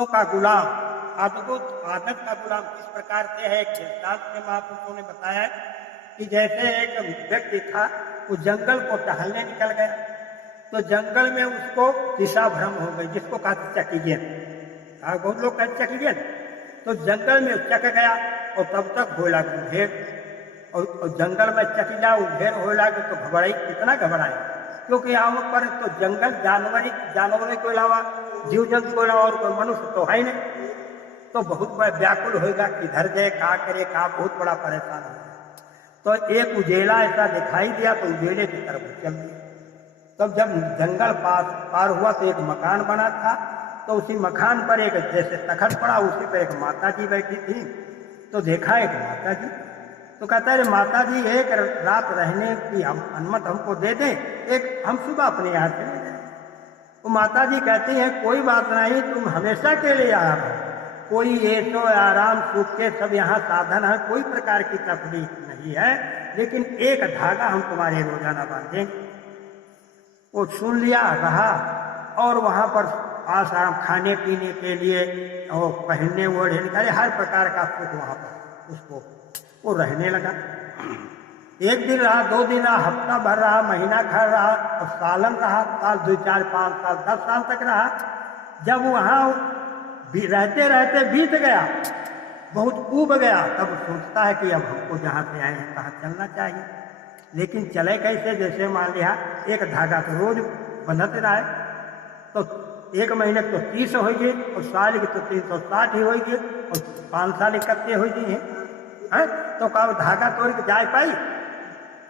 आदतों का गुलाम, आदत का गुलाम किस प्रकार से है। एक दृष्टांत में महापुरुषों ने बताया कि जैसे एक व्यक्ति था, वो जंगल को टहलने निकल गया, तो जंगल में उसको दिशा भ्रम हो गई, जिसको कहते चकीगेन, बहुत लोग कहते चकीगेन। तो जंगल में चक गया और तब तक हो लगा ढेर, और जंगल में चकीला ढेर हो लगा तो घबराई, कितना घबराए, क्योंकि यहाँ पर तो जंगल जानवरों के अलावा, जीव जंतु के अलावा और कोई मनुष्य तो है नहीं। तो बहुत बड़ा व्याकुल होगा कि इधर जाए, का करे, का बहुत बड़ा परेशान हो। तो एक उजेला ऐसा दिखाई दिया, तो उजेले की तरफ चल दिया। तब जब जंगल पार हुआ तो एक मकान बना था, तो उसी मकान पर एक जैसे तखत पड़ा, उसी पर एक माता जी बैठी थी। तो देखा एक माता जी, तो कहता है माता जी एक रात रहने की अनुमति हमको दे दें, एक हम सुबह अपने यहाँ चले जाए। तो माता जी कहती हैं कोई बात नहीं, तुम हमेशा के लिए आया हो, कोई ऐसो आराम सुख के सब यहाँ साधन है, कोई प्रकार की तकलीफ नहीं है, लेकिन एक धागा हम तुम्हारे रोजाना बांधेंगे। वो सुन लिया, रहा, और वहां पर आसाराम खाने पीने के लिए और पहनने ओढ़ने का हर प्रकार का सुख वहां पर उसको वो रहने लगा। एक दिन रहा, 2 दिन रहा, हफ्ता भर रहा, महीना भर रहा, और सालन रहा, साल 2, 4, 5 साल 10 साल तक रहा। जब वहां रहते रहते बीत गया, बहुत ऊब गया, तब सोचता है कि अब हमको जहाँ से आए हैं कहाँ चलना चाहिए, लेकिन चले कैसे। जैसे मान लिया एक धागा तो रोज बंधते रहे, तो 1 महीने तो 30 हो गए, और साल की तो 360 ही हो गए, और 5 साल इकट्ठे हो गए हैं। तो कब धागा तोड़ के जा पाई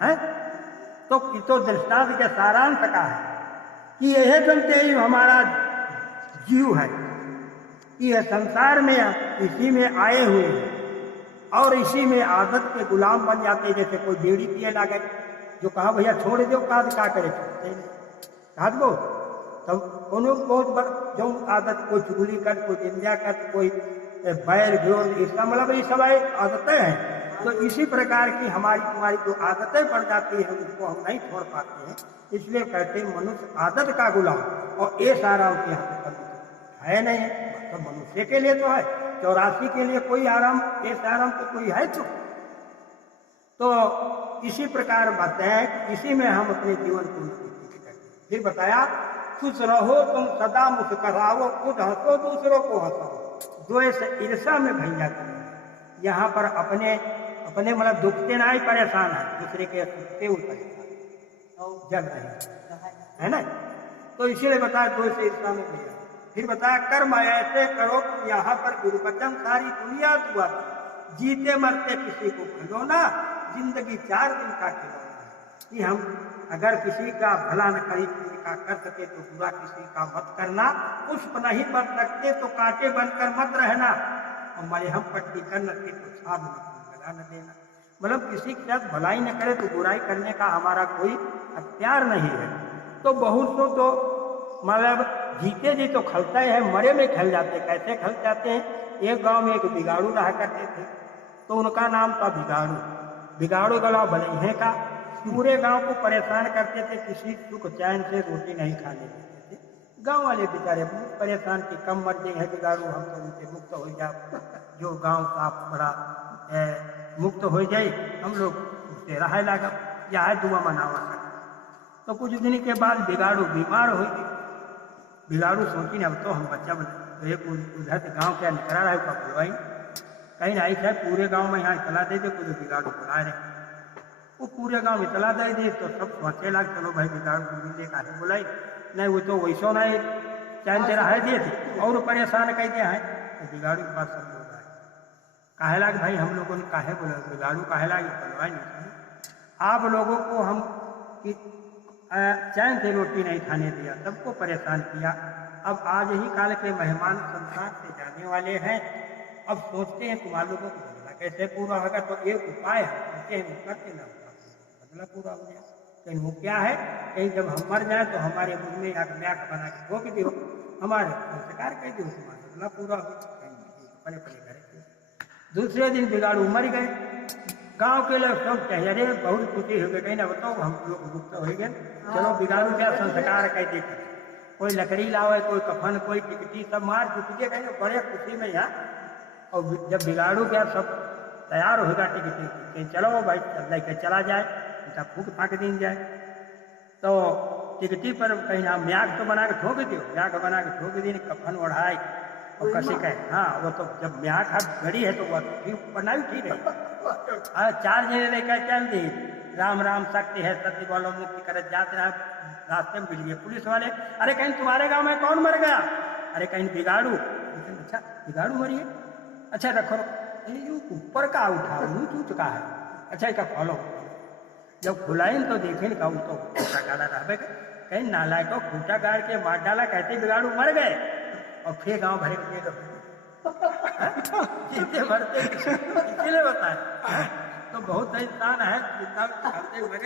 है। तो दृष्टांत के सारांश का है कि यह जनते ही हमारा जीव है, यह संसार में इसी में आए हुए हैं, और इसी में आदत के गुलाम बन जाते। जैसे कोई बीड़ी पिए लगे, जो कहा भैया छोड़ दो, कहा क्या करे, कहा दो, तब उन्होंने बहुत जो आदत, कोई चुगली कर, कोई निंदा कर, कोई बैर विरोध, इसका मतलब ये सब आदतें हैं। तो इसी प्रकार की हमारी तुम्हारी जो आदतें पड़ जाती है, उसको हम नहीं छोड़ पाते हैं। इसलिए कहते हैं मनुष्य आदत का गुलाम, और ये सारा उसके यहाँ पर है नहीं है। तो मनुष्य के लिए तो है, 84 के लिए कोई आराम, ऐसा आराम तो कोई है। तो इसी प्रकार बताया कि इसी में हम अपने जीवन को व्यतीत करते। फिर बताया खुश रहो तुम सदा, मुस्कुराओ, खुद हंसो, दूसरों को हंसाओ, द्वेष ईर्षा में भैया करें। यहाँ पर अपने मतलब दुखते ना ही परेशान है, दूसरे के सुखते हुए परेशान जल रहे है ना। तो इसीलिए बताया द्वेष ईर्षा में भैया। फिर बताया कर्म ऐसे करो तुम यहाँ पर गुरुवचन सारी दुनिया दुआ, जीते मरते किसी को खिलौना, जिंदगी 4 दिन का खिलौना। कि हम अगर किसी का भला न करी, किसी का कर सके तो बुरा किसी का मत करना, पुष्प नहीं बन सकते तो कांटे बनकर मत रहना, और मलहम पट्टी कर न के तो छाप लगा न देना। मतलब किसी के साथ भलाई न करे तो बुराई करने का हमारा कोई अख्तियार नहीं है। तो बहुत सो तो मतलब जीते जी तो खलता है, मरे में खल जाते। कैसे खल जाते हैं। एक गांव में एक बिगाड़ू रहा करते थे, तो उनका नाम था बिगाड़ू। बिगाड़ू गला बलैहे का पूरे गांव को परेशान करते थे, किसी सुख चैन से रोटी नहीं खाने देते थे। गांव वाले बेचारे बहुत परेशान कि कम मर्जी है बिगाड़ू, हम तो उनसे मुक्त हो जाए, जो गांव साफ बड़ा मुक्त हो जाए, हम लोग उससे रह लगा, या है दुआ मनावा कर। तो कुछ दिन के बाद बिगाड़ू बीमार हो गई। बिगाड़ू सोची न अब तो हम बच्चा बने, एक उधर से गाँव क्या निकला रहा है उसका बुलवाई, कहीं नहीं था पूरे गाँव में यहाँ इतला दे दे, कुछ बिगाड़ू बुला रहे। वो पूरे गांव इतला दे दी, तो सब सोचे लग चलो भाई बिगाड़ू मिले काहे बुलाई, नहीं वो तो वैसो नहीं चैन से रह दिए थे, और परेशान कह दिया है। तो बिगाड़ू के पास सब लोग आए, काहे लाग भाई हम लोगों ने काहे बोला, बिगाड़ू काहे लाग बुलवाई नहीं, आप लोगों को हम चैन से रोटी नहीं खाने दिया, सबको परेशान किया। अब आज ही काल के मेहमान संसार से जाने वाले हैं, अब सोचते हैं तुम्हारे लोगों को बदला कैसे पूरा होगा। तो एक उपाय है करते ना बदला पूरा हो गया। कहीं वो क्या है, कहीं जब हम मर जाए तो हमारे मुझ में एक म्याक बना के ठोक दो, हमारे संस्कार कह दो, तुम्हारा बदला पूरा हो। पले पले करे। दूसरे दिन बिगाड़ू मर गए। गांव के लोग सब कहे अरे बहुत खुशी हो गए, कहीं ना बताओ हम लोग मुक्त हो गए, चलो बिगाड़ू क्या संस्कार कह देते। कोई लकड़ी लावे, कोई कफन, कोई टिकटी, सब मार चुके गए बड़े खुशी में यहाँ। और जब बिगाड़ू गया सब तैयार होगा टिकटी कि चलो भाई लेके चला जाए, उनका फूक फाँक दी जाए। तो टिकटी पर कहीं ना म्याग तो बना के ठोक दियो, म्याग बना के ठोक दी, कफन ओढ़ाई और कसी कहे हाँ वो तो जब म्याग हाथ घड़ी है तो वह ठीक बनाई ठीक है। 4 जने लेकर चल दी, राम राम शक्ति है सत्य बोलो मुक्ति करे, जाते रहे रास्ते में मिल गए पुलिस वाले। अरे कहीं तुम्हारे गांव में कौन मर गया? अरे कहीं बिगाड़ू। अच्छा बिगाड़ू मरिए, अच्छा रखो। ऊपर का उठा ऊँच ऊँच का है, अच्छा इसका खोलो। जब खुलाई तो देखे का तो खूटा गाड़ा रह कहीं नालायक को खूटा गाड़ के मार डाला, कहते बिगाड़ू मर गए और फिर गांव भरे के जीते भरते इसीलिए बताए। तो बहुत इंसान है जितना खाते हुए